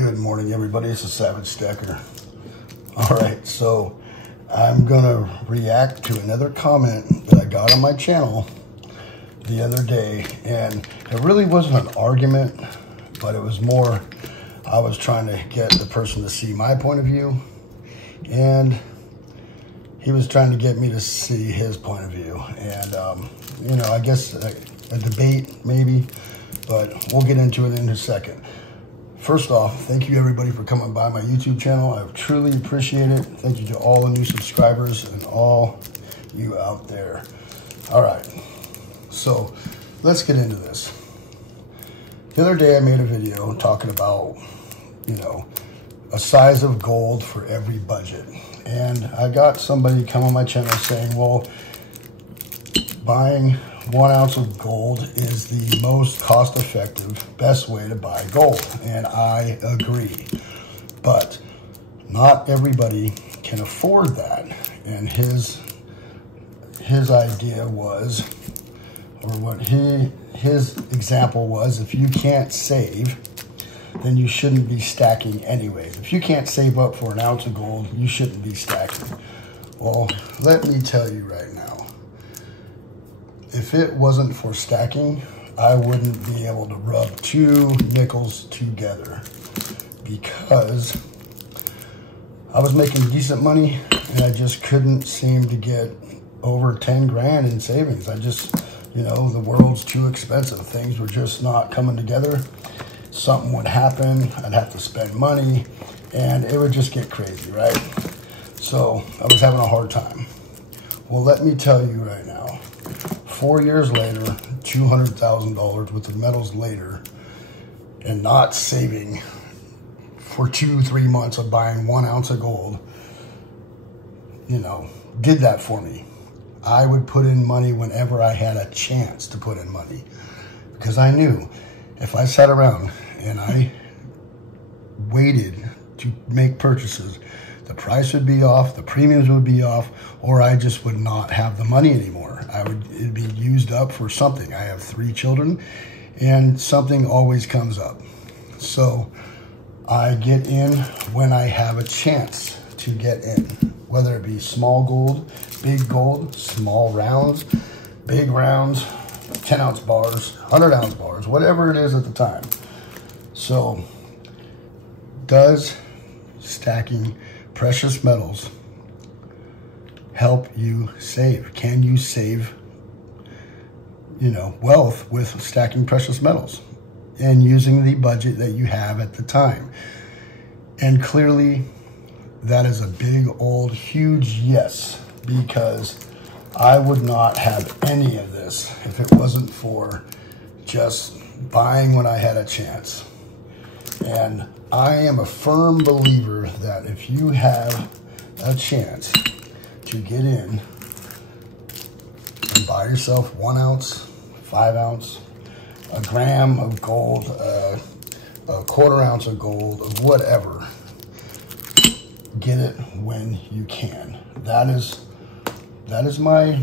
Good morning, everybody. This is Savagestacker. All right, so I'm gonna react to another comment that I got on my channel the other day, and it really wasn't an argument, but it was more I was trying to get the person to see my point of view, and he was trying to get me to see his point of view. And you know, I guess a debate maybe, but we'll get into it in a second. First off, thank you everybody for coming by my YouTube channel. I truly appreciate it. Thank you to all the new subscribers and all you out there. All right, so let's get into this. The other day I made a video talking about, you know, a size of gold for every budget. And I got somebody come on my channel saying, well, buying 1 ounce of gold is the most cost-effective, best way to buy gold. And I agree. But not everybody can afford that. And his idea was, or what his example was, if you can't save, then you shouldn't be stacking anyways. If you can't save up for 1 ounce of gold, you shouldn't be stacking. Well, let me tell you right now, if it wasn't for stacking, I wouldn't be able to rub 2 nickels together, because I was making decent money and I just couldn't seem to get over 10 grand in savings. I just, you know, the world's too expensive. Things were just not coming together. Something would happen, I'd have to spend money, and it would just get crazy, right? So I was having a hard time. Well, let me tell you right now, 4 years later, $200,000 worth of metals later, and not saving for 2-3 months of buying 1 ounce of gold, you know, did that for me. I would put in money whenever I had a chance to put in money, because I knew if I sat around and I waited to make purchases, the price would be off, the premiums would be off, or I just would not have the money anymore. It'd be used up for something. I have 3 children, and something always comes up. So I get in when I have a chance to get in, whether it be small gold, small rounds, big rounds, 10 ounce bars, 100 ounce bars, whatever it is at the time. So does stacking precious metals help you save? Can you save, you know, wealth with stacking precious metals and using the budget that you have at the time? And clearly that is a big old huge yes, because I would not have any of this if it wasn't for just buying when I had a chance. And I am a firm believer that if you have a chance to get in and buy yourself 1 ounce, 5 ounce, a gram of gold, a 1/4 ounce of gold, or whatever, get it when you can. That is my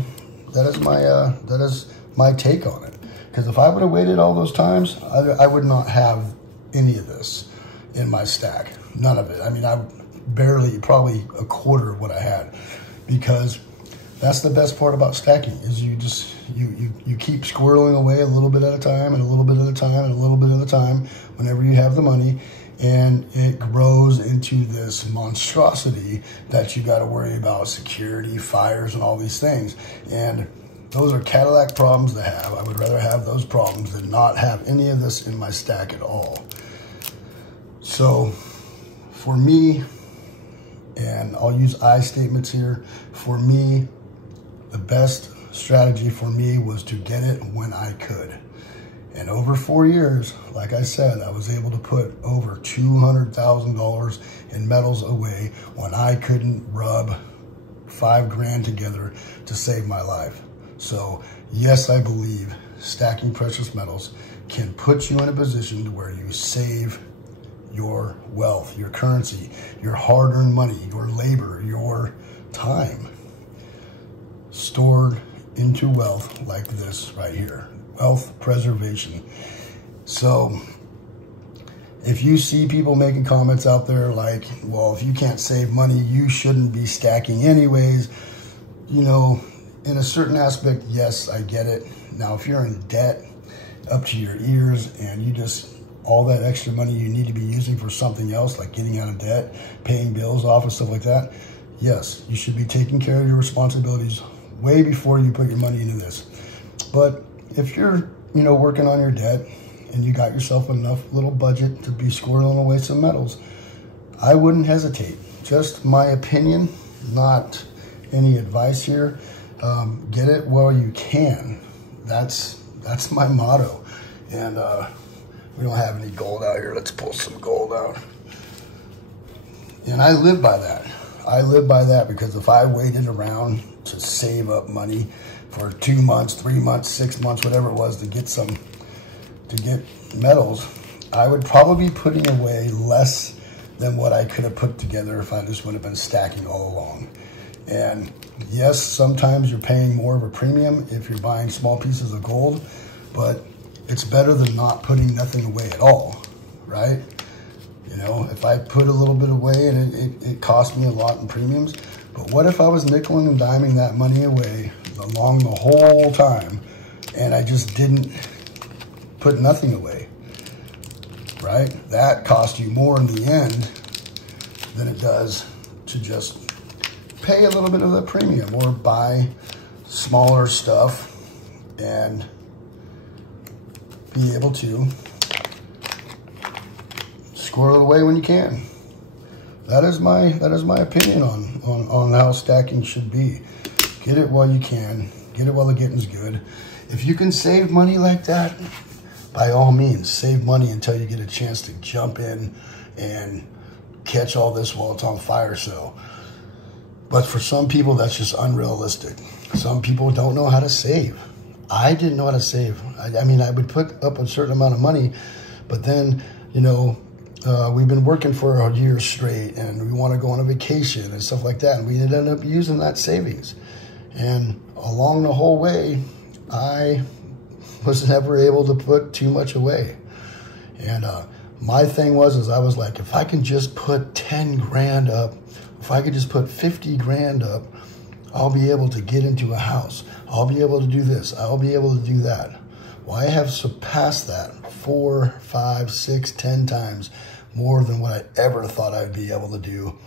take on it. Because if I would have waited all those times, I would not have any of this in my stack. None of it. I mean, I barely, probably a quarter of what I had, because that's the best part about stacking, is you just, you keep squirreling away a little bit at a time, and a little bit at a time, and a little bit at a time, whenever you have the money, and it grows into this monstrosity that you got to worry about security, fires, and all these things. And those are Cadillac problems to have. I would rather have those problems than not have any of this in my stack at all. So for me, and I'll use I statements here, for me, the best strategy for me was to get it when I could. And over 4 years, like I said, I was able to put over $200,000 in metals away when I couldn't rub 5 grand together to save my life. So yes, I believe stacking precious metals can put you in a position to where you save your wealth, your currency, your hard-earned money, your labor, your time, stored into wealth like this right here. Wealth preservation. So if you see people making comments out there like, well, if you can't save money, you shouldn't be stacking anyways, you know, in a certain aspect, yes, I get it. Now, if you're in debt up to your ears and you just, all that extra money you need to be using for something else, like getting out of debt, paying bills off and stuff like that, yes, you should be taking care of your responsibilities way before you put your money into this. But if you're, you know, working on your debt and you got yourself enough little budget to be squirreling away some metals, I wouldn't hesitate. Just my opinion, not any advice here. Get it while you can. That's my motto. And we don't have any gold out here. Let's pull some gold out. And I live by that. I live by that because if I waited around to save up money for 2 months, 3 months, 6 months, whatever it was to get metals, I would probably be putting away less than what I could have put together if I just would have been stacking all along. And yes, sometimes you're paying more of a premium if you're buying small pieces of gold, but it's better than not putting nothing away at all, right? You know, if I put a little bit away and it cost me a lot in premiums, but what if I was nickel and diming that money away along the whole time and I just didn't put nothing away, right? That cost you more in the end than it does to just pay a little bit of the premium or buy smaller stuff and be able to squirrel it away when you can. That is my opinion on how stacking should be. Get it while you can. Get it while the getting's good. If you can save money like that, by all means, save money until you get a chance to jump in and catch all this while it's on fire. So, but for some people, that's just unrealistic. Some people don't know how to save. I didn't know how to save. I mean, I would put up a certain amount of money, but then, you know, we've been working for a year straight and we want to go on a vacation and stuff like that. And we ended up using that savings. And along the whole way, I was never able to put too much away. And my thing was I was like, if I can just put 10 grand up, if I could just put 50 grand up, I'll be able to get into a house. I'll be able to do this. I'll be able to do that. Well, I have surpassed that 4, 5, 6, 10 times more than what I ever thought I'd be able to do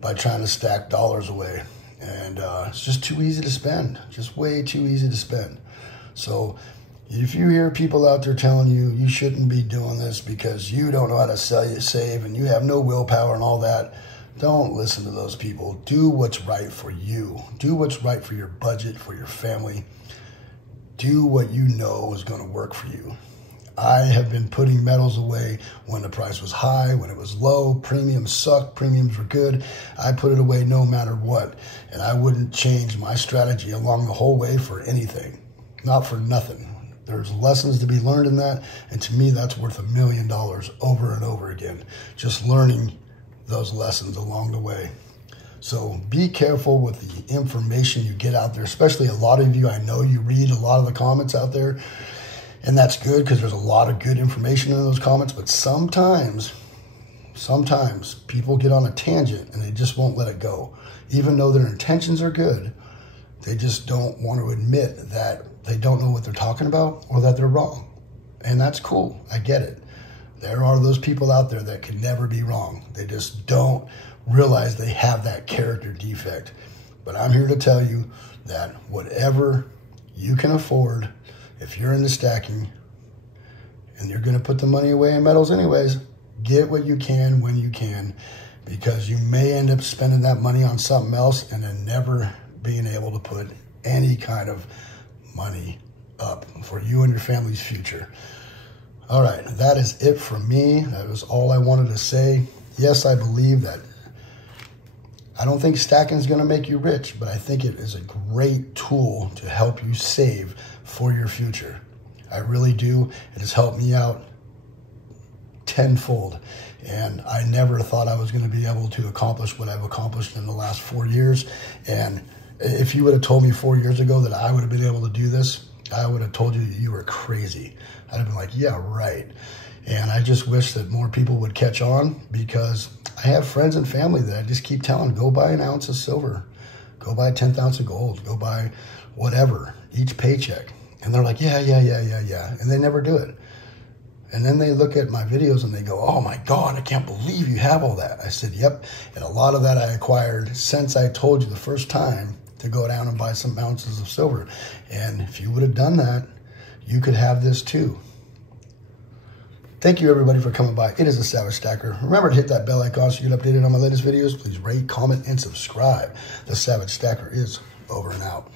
by trying to stack dollars away. And it's just too easy to spend, just way too easy to spend. So if you hear people out there telling you you shouldn't be doing this because you don't know how to save and you have no willpower and all that, don't listen to those people. Do what's right for you. Do what's right for your budget, for your family. Do what you know is going to work for you. I have been putting metals away when the price was high, when it was low. Premiums sucked. Premiums were good. I put it away no matter what. And I wouldn't change my strategy along the whole way for anything. Not for nothing. There's lessons to be learned in that. And to me, that's worth $1 million over and over again. Just learning those lessons along the way. So be careful with the information you get out there, especially a lot of you, I know you read a lot of the comments out there, and that's good because there's a lot of good information in those comments, but sometimes people get on a tangent and they just won't let it go. Even though their intentions are good, they just don't want to admit that they don't know what they're talking about or that they're wrong. And that's cool. I get it. There are those people out there that can never be wrong. They just don't realize they have that character defect. But I'm here to tell you that whatever you can afford, if you're into stacking and you're going to put the money away in metals anyways, get what you can when you can, because you may end up spending that money on something else and then never being able to put any kind of money up for you and your family's future. All right, that is it from me. That was all I wanted to say. Yes, I believe that. I don't think stacking is going to make you rich, but I think it is a great tool to help you save for your future. I really do. It has helped me out tenfold. And I never thought I was going to be able to accomplish what I've accomplished in the last 4 years. And if you would have told me 4 years ago that I would have been able to do this, I would have told you that you were crazy. I'd have been like, yeah, right. And I just wish that more people would catch on, because I have friends and family that I just keep telling, go buy an ounce of silver, go buy 10th ounce of gold, go buy whatever, each paycheck. And they're like, yeah. And they never do it. And then they look at my videos and they go, oh my God, I can't believe you have all that. I said, yep. And a lot of that I acquired since I told you the first time to go down and buy some ounces of silver. And if you would have done that, you could have this too. Thank you, everybody, for coming by. It is the Savagestacker. Remember to hit that bell icon so you get updated on my latest videos. Please rate, comment, and subscribe. The Savagestacker is over and out.